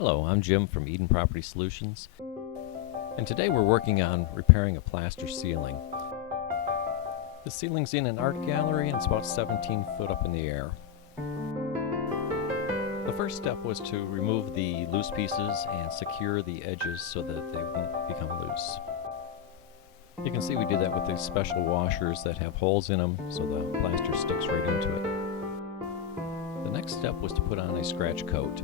Hello, I'm Jim from Eden Property Solutions, and today we're working on repairing a plaster ceiling. The ceiling's in an art gallery and it's about 17 foot up in the air. The first step was to remove the loose pieces and secure the edges so that they won't become loose. You can see we did that with these special washers that have holes in them so the plaster sticks right into it. The next step was to put on a scratch coat.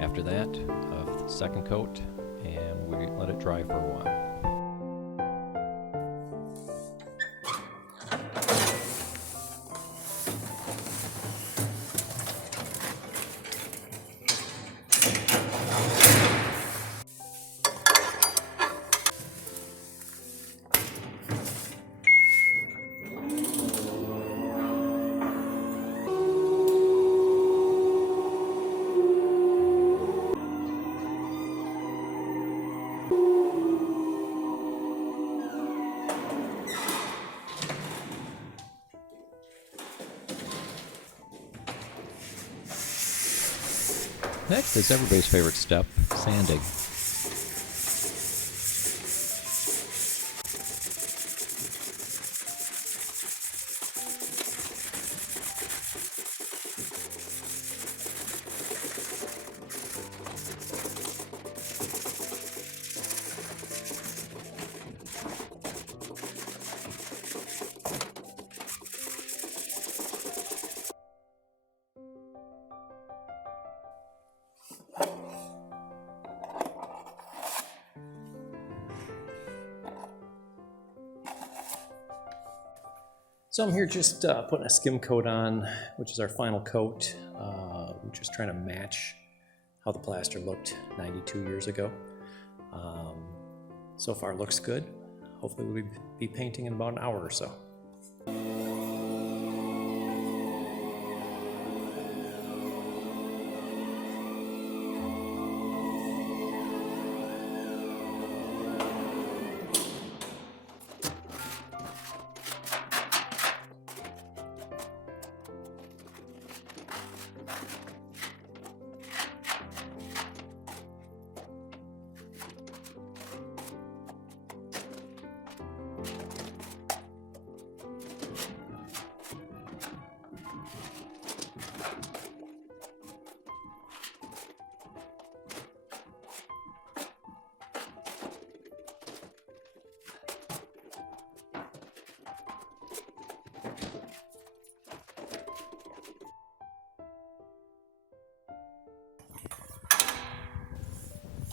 After that, a second coat, and we let it dry for a while. Next is everybody's favorite step, sanding. So I'm here just putting a skim coat on, which is our final coat. I'm just trying to match how the plaster looked 92 years ago. So far looks good. Hopefully we'll be painting in about an hour or so.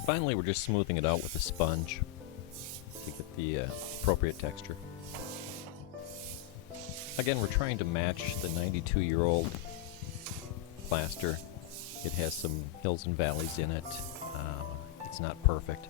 Finally, we're just smoothing it out with a sponge to get the appropriate texture. Again, we're trying to match the 92-year-old plaster. It has some hills and valleys in it. It's not perfect.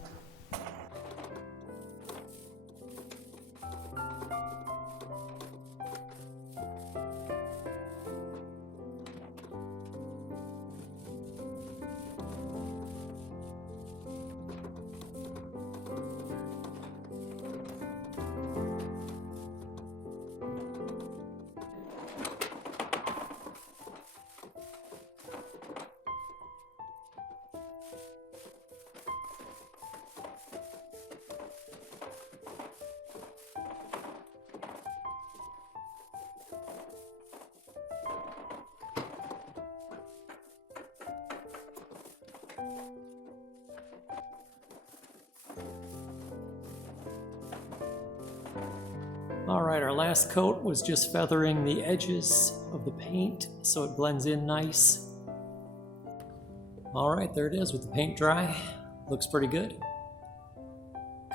Alright, our last coat was just feathering the edges of the paint so it blends in nice. Alright, there it is with the paint dry. Looks pretty good.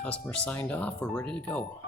Customer signed off, we're ready to go.